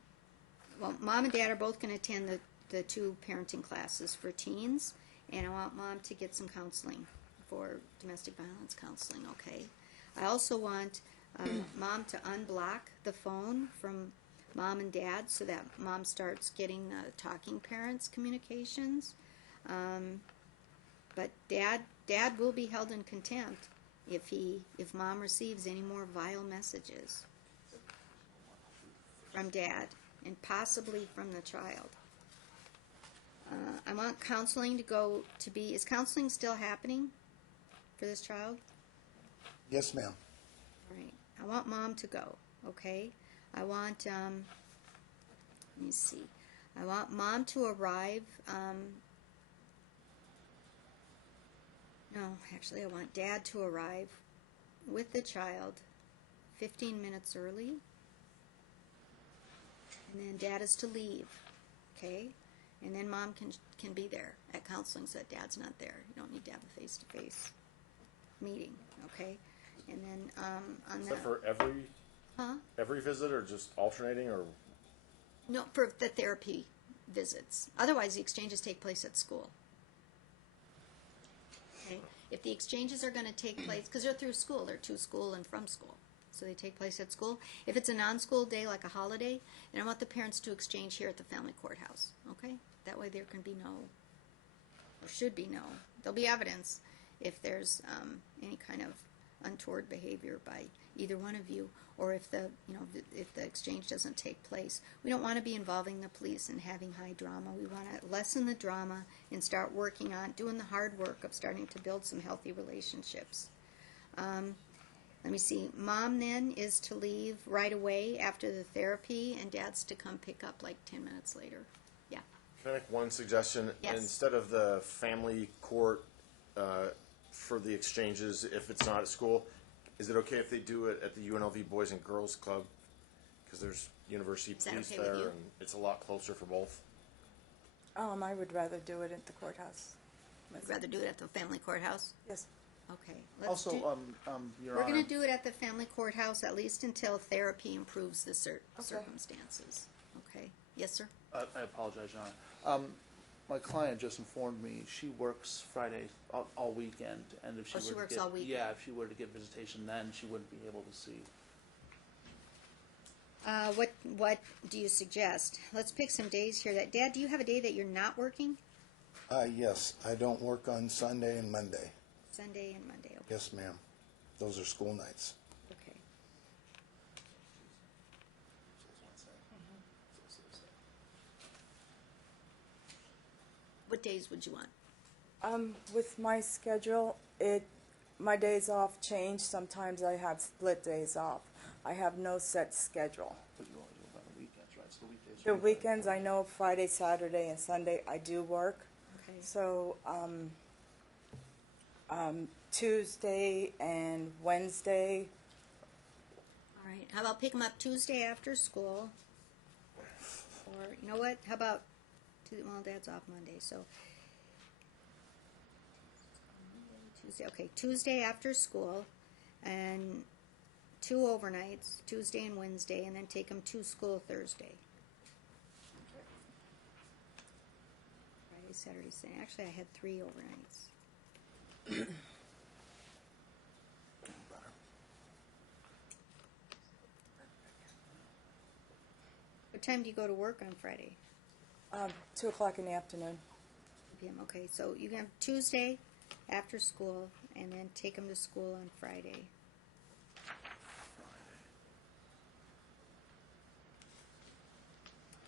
and Dad are both going to attend the 2 parenting classes for teens, and I want Mom to get some counseling for domestic violence counseling, okay? I also want Mom to unblock the phone from Mom and Dad so that Mom starts getting talking parents communications. But Dad will be held in contempt if Mom receives any more vile messages from Dad and possibly from the child. I want counseling to be, is counseling still happening for this child? Yes, ma'am. All right. I want Mom to go, okay? I want, let me see. I want Mom to arrive, no, actually I want Dad to arrive with the child 15 minutes early. And then Dad is to leave, okay? And then Mom can be there at counseling so that Dad's not there. You don't need to have a face-to-face meeting, okay? And then on Is the... that for every visit, or just alternating, or? No, for the therapy visits. Otherwise, the exchanges take place at school. Okay? If the exchanges are going to take place, because they're through school, they're to school and from school. So they take place at school. If it's a non-school day, like a holiday, then I want the parents to exchange here at the family courthouse. Okay? That way there can be no, or should be no, there'll be evidence if there's any kind of untoward behavior by either one of you, or if the exchange doesn't take place. We don't want to be involving the police and having high drama. We want to lessen the drama and start working on doing the hard work of starting to build some healthy relationships. Let me see. Mom then is to leave right away after the therapy, and Dad's to come pick up like 10 minutes later. Yeah. Can I make one suggestion? Yes. Instead of the family court for the exchanges, if it's not at school, is it okay if they do it at the UNLV Boys and Girls Club? Because there's university police okay with there, you? and it's a lot closer for both. I would rather do it at the courthouse. I'd rather do it at the family courthouse. Yes. Okay. Also, Your we're Honor. going to do it at the family courthouse at least until therapy improves the circumstances. Okay. Yes, sir? I apologize, Your Honor. My client just informed me she works Friday all weekend, and if she Oh, were she to works get, all weekend. yeah, if she were to get visitation, then she wouldn't be able to see. What do you suggest? Let's pick some days here. Dad, do you have a day that you're not working? Yes, I don't work on Sunday and Monday. Sunday and Monday. Okay. Yes, ma'am. Those are school nights. Okay. What days would you want? With my schedule, my days off change. Sometimes I have split days off. I have no set schedule. But you only do it on the weekends, right? So the weekdays. The weekends, I know Friday, Saturday, and Sunday I do work. Okay. So Tuesday and Wednesday. All right. How about pick them up Tuesday after school? Or, you know what? How about, well, Dad's off Monday, so. Tuesday, okay, Tuesday after school, and 2 overnights, Tuesday and Wednesday, and then take them to school Thursday. Friday, Saturday, Sunday. Actually, I had 3 overnights. What time do you go to work on Friday? 2 o'clock in the afternoon. 2 p.m. Okay, so you can have Tuesday after school, and then take them to school on Friday.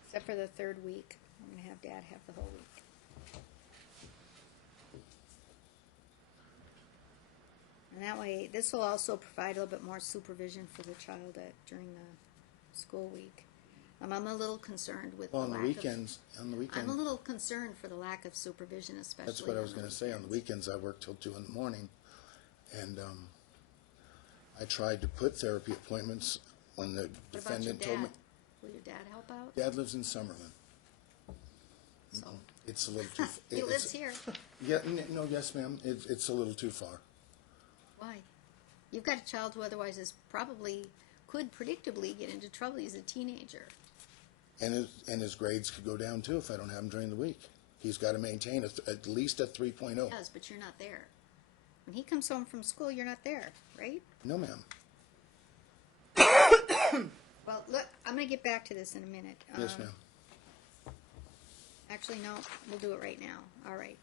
Except for the 3rd week. I'm going to have Dad have the whole week. And that way, this will also provide a little bit more supervision for the child during the school week. I'm a little concerned with Well, the on the lack weekends, of, I'm a little concerned for the lack of supervision, especially. that's what I was on the going to say. On the weekends, I work till 2 in the morning, and I tried to put therapy appointments when the What about your defendant dad? told me. Will your dad help out? Dad lives in Summerlin. So, It's a little too. he it's- lives here. Yeah, no, yes, ma'am. It's a little too far. Why? You've got a child who otherwise could predictably get into trouble. He's a teenager. And his grades could go down too if I don't have him during the week. He's got to maintain at least a 3.0. He does, but you're not there. When he comes home from school, you're not there, right? No, ma'am. Well, look, I'm going to get back to this in a minute. Yes, ma'am. Actually, no, we'll do it right now. All right.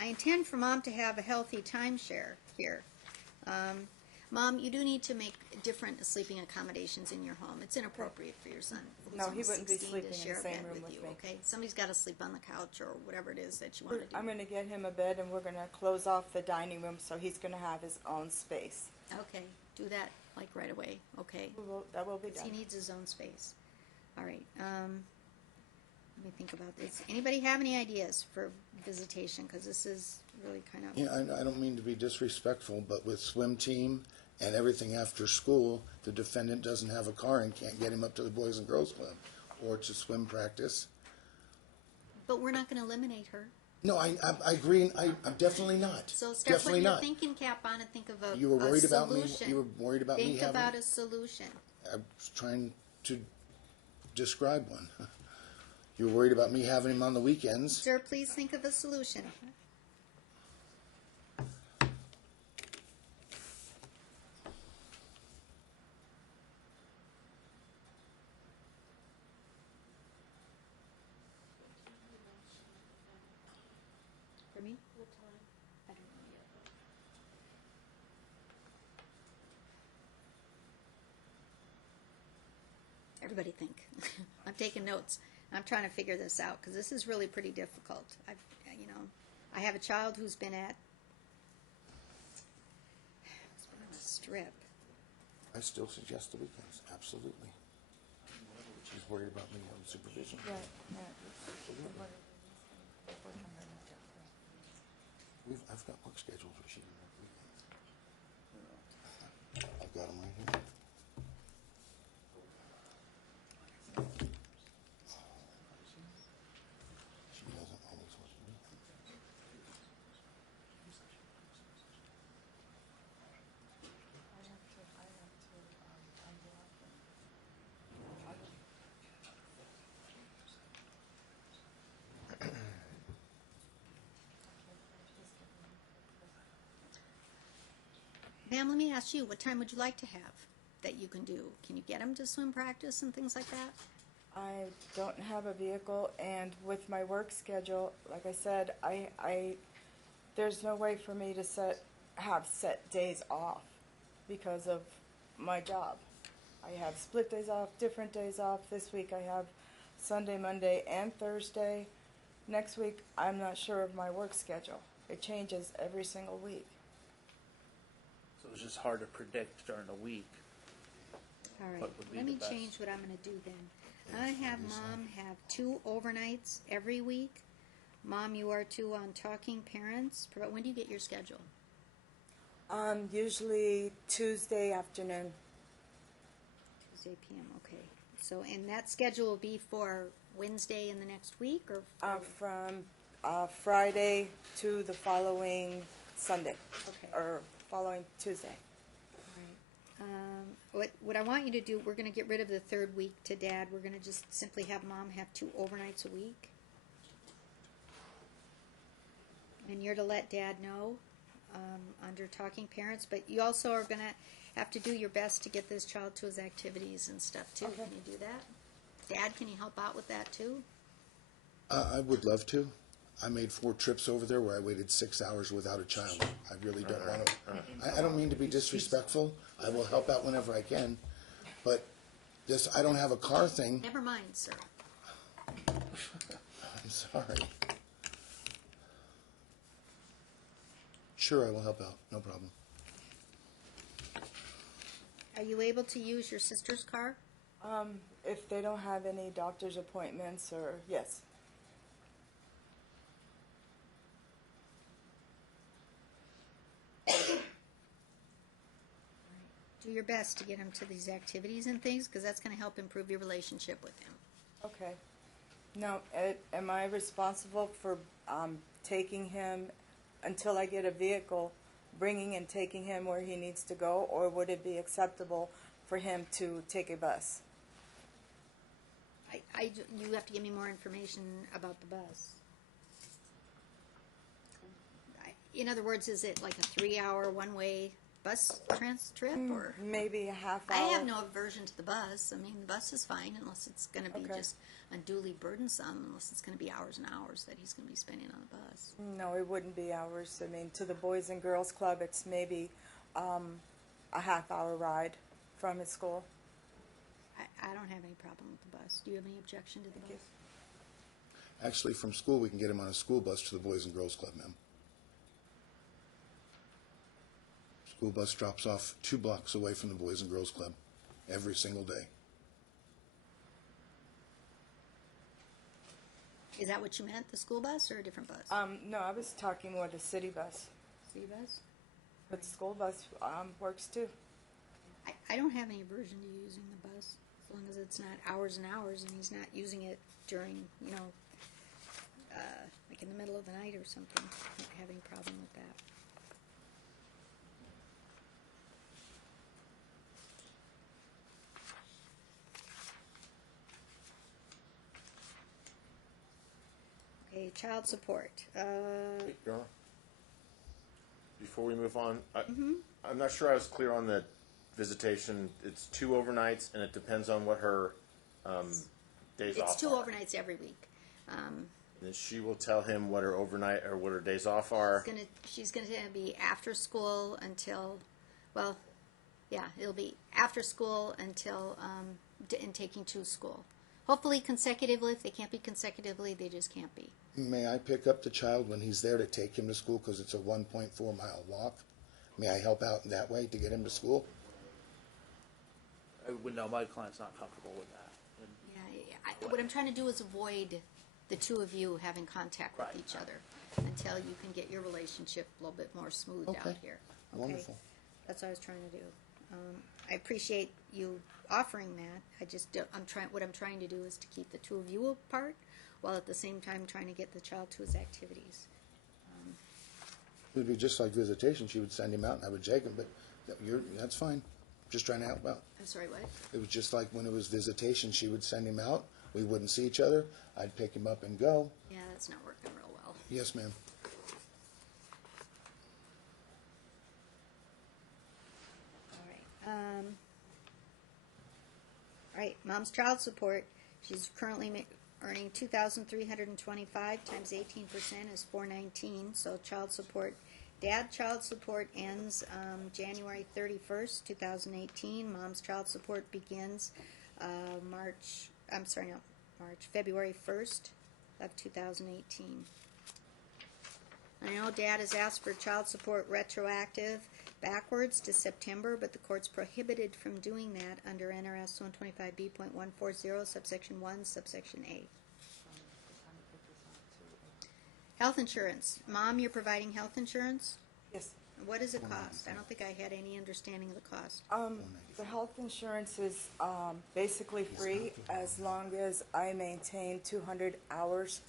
I intend for Mom to have a healthy timeshare here. Mom, you do need to make different sleeping accommodations in your home. It's inappropriate for your son. who's No, he almost wouldn't be 16 sleeping to in share the a same bed room with with you, me. okay? Somebody's got to sleep on the couch or whatever it is that you want to do. I'm going to get him a bed, and we're going to close off the dining room so he's going to have his own space. Okay, do that like right away, okay? That will be 'Cause done. he needs his own space. All right. Let me think about this. Anybody have any ideas for visitation? Because this is really kind of. Yeah, I don't mean to be disrespectful, but with swim team and everything after school, the defendant doesn't have a car and can't get him up to the Boys and Girls Club or to swim practice. But we're not going to eliminate her. No, I agree. I'm definitely not. So start Definitely putting your not. thinking cap on and think of a, You were worried a about me. solution. You were worried about me Think having. about a solution. I was trying to describe one. You were worried about me having him on the weekends. Sir, please think of a solution. For me? What time? I don't know yet. Everybody think. I'm taking notes. I'm trying to figure this out because this is really pretty difficult. I have a child who's been on a strip. I still suggest the weekends. Absolutely. She's worried about me having supervision. I've got work schedules where she can work weekends. I've got them right here. She doesn't always work weekends. Ma'am, let me ask you, what time would you like to have that you can do? Can you get them to swim practice and things like that? I don't have a vehicle, and with my work schedule, like I said, there's no way for me to have set days off because of my job. I have split days off, different days off. This week I have Sunday, Monday, and Thursday. Next week, I'm not sure of my work schedule. It changes every single week. So it's just hard to predict during the week. All right, What would be let the me best? change what I'm going to do then. I'm going to have Mom have 2 overnights every week. Mom, you are too on Talking Parents. When do you get your schedule? Usually Tuesday afternoon. Tuesday p.m., okay. So, and that schedule will be for Wednesday in the next week, or? From Friday to the following Sunday, Okay. or following Tuesday. What I want you to do, we're going to get rid of the 3rd week to Dad. We're going to just simply have Mom have 2 overnights a week. And you're to let Dad know under Talking Parents, but you also are going to have to do your best to get this child to his activities and stuff too. Okay. Can you do that? Dad, can you help out with that too? I would love to. I made 4 trips over there where I waited 6 hours without a child. I really don't want to. I don't mean to be disrespectful. I will help out whenever I can. But this, I don't have a car thing. Never mind, sir. I'm sorry. Sure, I will help out. No problem. Are you able to use your sister's car? If they don't have any doctor's appointments or, yes. Do your best to get him to these activities and things, because that's going to help improve your relationship with him. Okay. Now, am I responsible for taking him until I get a vehicle, bringing and taking him where he needs to go, or would it be acceptable for him to take a bus? You have to give me more information about the bus. In other words, is it like a 3-hour one-way bus trip, or? Maybe a half I hour. have no aversion to the bus. I mean, the bus is fine unless it's going to be Okay. just unduly burdensome, unless it's going to be hours and hours that he's going to be spending on the bus. No, it wouldn't be hours. I mean, to the Boys and Girls Club, it's maybe a half-hour ride from his school. I don't have any problem with the bus. Do you have any objection to the bus? Actually, from school, we can get him on a school bus to the Boys and Girls Club, ma'am. School bus drops off 2 blocks away from the Boys and Girls Club every single day. Is that what you meant, the school bus or a different bus? No, I was talking more the city bus, City bus? but the school bus works too. I don't have any aversion to using the bus, as long as it's not hours and hours and he's not using it during, like in the middle of the night or something. I don't have any problem with that. Okay, child support. Your Honor, before we move on, I'm not sure I was clear on the visitation. It's 2 overnights, and it depends on what her days off It's 2 are. overnights every week. And then she will tell him what her overnight or what her days off are. She's gonna be after school until, well, yeah, it'll be after school until, and taking to school. Hopefully consecutively. If they can't be consecutively, they just can't be. May I pick up the child when he's there to take him to school because it's a 1.4-mile walk? May I help out in that way to get him to school? I would know my client's not comfortable with that. And Yeah, what I'm trying to do is avoid the 2 of you having contact with Right. each other until you can get your relationship a little bit more smoothed out Okay. here. Wonderful. That's what I was trying to do. I appreciate you offering that. What I'm trying to do is to keep the 2 of you apart, while at the same time trying to get the child to his activities. It would be just like visitation. She would send him out and I would take him, but that's fine. Just trying to help out. I'm sorry, what? It was just like when it was visitation. She would send him out. We wouldn't see each other. I'd pick him up and go. Yeah, that's not working real well. Yes, ma'am. All right, mom's child support. She's currently earning $2,325 times 18% is $419. So child support, dad child support ends January 31st, 2018. Mom's child support begins February 1st of 2018. I know Dad has asked for child support retroactive backwards to September, but the court's prohibited from doing that under NRS 125B.140, subsection 1, subsection A. Health insurance. Mom, you're providing health insurance? Yes. What does it cost? I don't think I had any understanding of the cost. The health insurance is basically free as long as I maintain 200 hours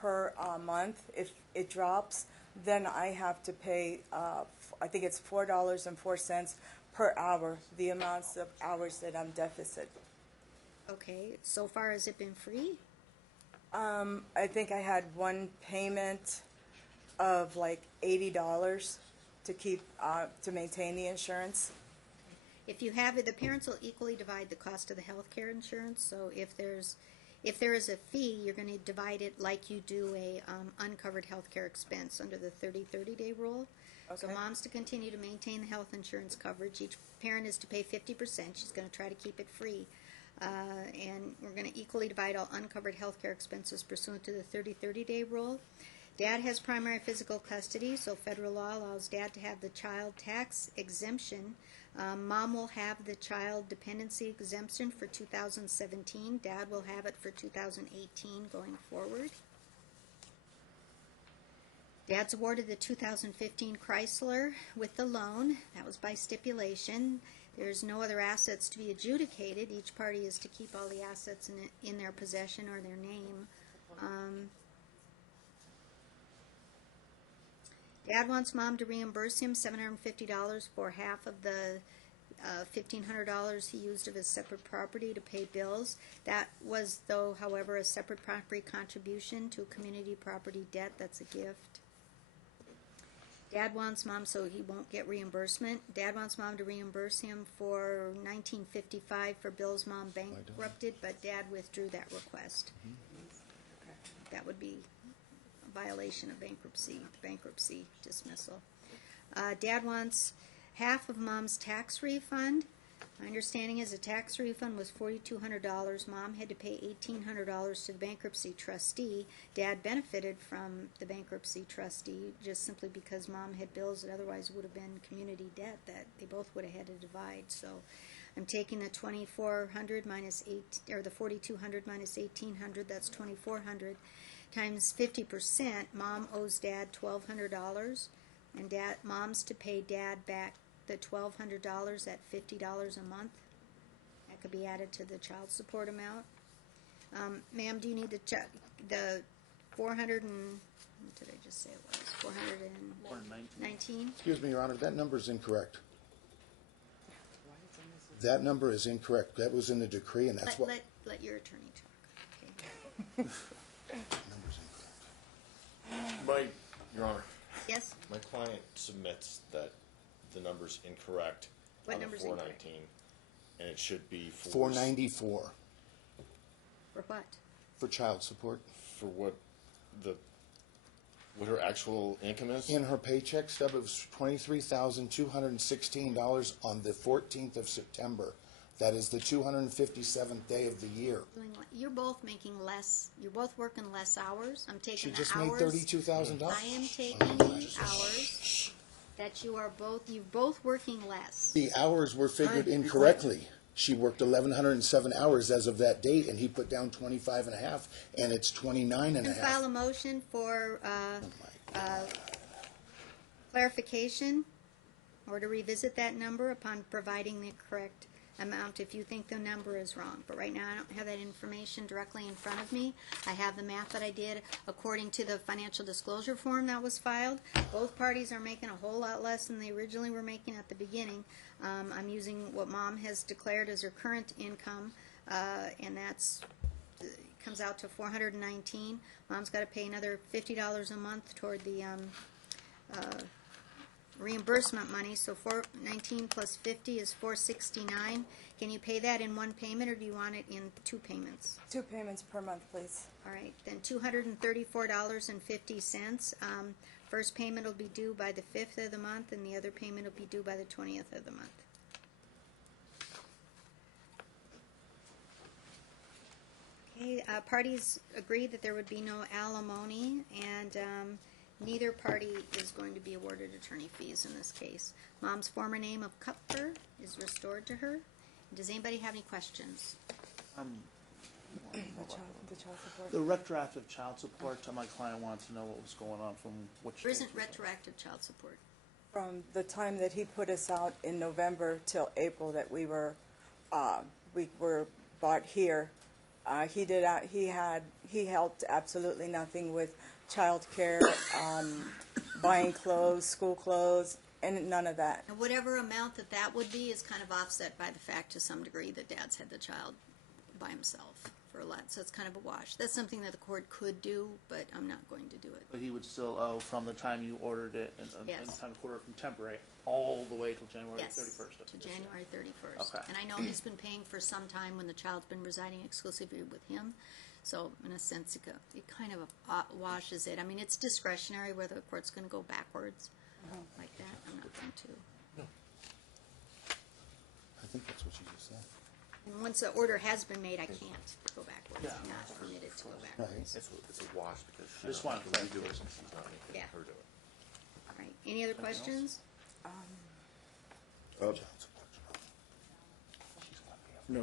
per month. If it drops, then I have to pay, I think it's $4.04 per hour, the amounts of hours that I'm deficit. Okay, so far has it been free? I think I had one payment of like $80 to keep, to maintain the insurance. If you have it, the parents will equally divide the cost of the health care insurance. So if there is a fee, you're going to divide it like you do a uncovered health care expense under the 30-30 day rule. So Okay. mom's to continue to maintain the health insurance coverage. Each parent is to pay 50%. She's going to try to keep it free. And we're going to equally divide all uncovered health care expenses pursuant to the 30-30 day rule. Dad has primary physical custody, so federal law allows Dad to have the child tax exemption. Mom will have the child dependency exemption for 2017. Dad will have it for 2018 going forward. Dad's awarded the 2015 Chrysler with the loan. That was by stipulation. There's no other assets to be adjudicated. Each party is to keep all the assets in their possession or their name. Dad wants Mom to reimburse him $750 for half of the $1,500 he used of his separate property to pay bills. That was, though, however, a separate property contribution to a community property debt. That's a gift. Dad wants Mom, so he won't get reimbursement. Dad wants Mom to reimburse him for $1,955 for bills Mom bankrupted, but Dad withdrew that request. That would be a violation of bankruptcy dismissal. Dad wants half of Mom's tax refund. My understanding is the tax refund was $4,200. Mom had to pay $1,800 to the bankruptcy trustee. Dad benefited from the bankruptcy trustee just simply because Mom had bills that otherwise would have been community debt that they both would have had to divide. So I'm taking the $2,400 minus the $4,200 minus $1,800. That's $2,400 times 50%. Mom owes Dad $1,200, and Mom's to pay Dad back the $1,200 at $50 a month. That could be added to the child support amount. Ma'am, do you need the 400 and what did I just say it was? 419? Excuse me, Your Honor, that number is incorrect. That number is incorrect. That was in the decree, and that's what... Let your attorney talk. Okay. Number's incorrect. Your Honor, Yes? my client submits that the number's incorrect What on the number's 419, and it should be for... 494 For what? for child support. For what her actual income is? In her paycheck stub, it was $23,216 on the 14th of September. That is the 257th day of the year. You're both making less. You're both working less hours. I'm taking She the just hours. made $32,000. I am taking the hours that you're both working less. The hours were figured incorrectly. She worked 1,107 hours as of that date, and he put down 25 and a half, and it's 29 and a And file a half. motion for clarification or to revisit that number upon providing the correct amount if you think the number is wrong. But right now I don't have that information directly in front of me. I have the math that I did according to the financial disclosure form that was filed. Both parties are making a whole lot less than they originally were making at the beginning. I'm using what Mom has declared as her current income, and that's comes out to $419. Mom's got to pay another $50 a month toward the reimbursement money, so $419 plus 50 is $469. Can you pay that in one payment, or do you want it in two payments? 2 payments per month, please. All right, then $234.50. First payment will be due by the 5th of the month, and the other payment will be due by the 20th of the month. Okay, parties agreed that there would be no alimony, and neither party is going to be awarded attorney fees in this case. Mom's former name of Kupfer is restored to her. Does anybody have any questions? The child support. The retroactive child support, my client wants to know what was going on from which There isn't date was it? retroactive child support. From the time that he put us out in November till April that we were bought here, he helped absolutely nothing with child care, buying clothes, school clothes, and none of that. And whatever amount that would be is kind of offset by the fact to some degree that Dad's had the child by himself for a lot. So it's kind of a wash. That's something that the court could do, but I'm not going to do it. But he would still owe from the time you ordered it and Yes. the time you ordered it from temporary all the way till January Yes, 31st. of to this year. January 31st. Okay. And I know he's been paying for some time when the child's been residing exclusively with him. So in a sense, it kind of washes it. I mean, it's discretionary whether the court's going to go backwards like that. I'm not going to. I think that's what you just said. once the order has been made, I can't go backwards. Yeah. I'm not permitted to go backwards. It's a wash because she Just wanted doesn't to do it clarify. since she's not making Yeah. her do it. All right. Any other questions? Oh, No. No?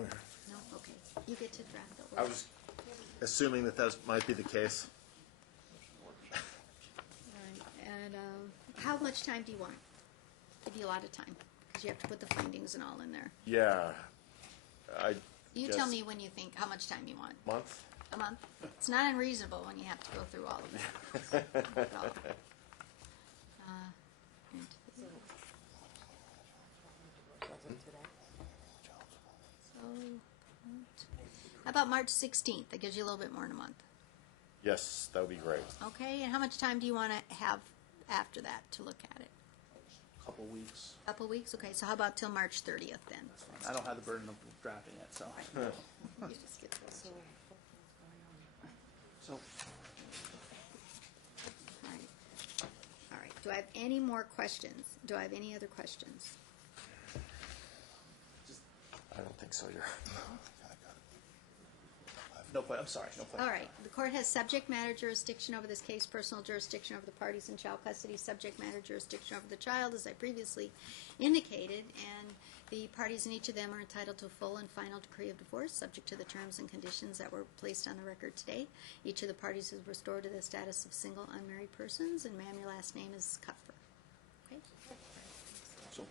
Okay. You get to draft the I order. was assuming that might be the case. All right. And how much time do you want? Give you a lot of time because you have to put the findings and all in there. Yeah, I. You guess tell me when you think, how much time you want. Month. A month? It's not unreasonable when you have to go through all of that. At all. And- So, how about March 16th? That gives you a little bit more than a month. Yes, that would be great. Okay, and how much time do you want to have after that to look at it? Couple weeks. Couple weeks? Okay, so how about till March 30th then? I don't have the burden of drafting it, so. You just get those. So, All right. All right. Do I have any more questions? Do I have any other questions? I don't think so. You're. no, I'm sorry, no question. All right. The court has subject matter jurisdiction over this case, personal jurisdiction over the parties in child custody, subject matter jurisdiction over the child, as I previously indicated, and the parties in each of them are entitled to a full and final decree of divorce, subject to the terms and conditions that were placed on the record today. Each of the parties is restored to the status of single unmarried persons, and ma'am, your last name is Kupfer. Okay? So,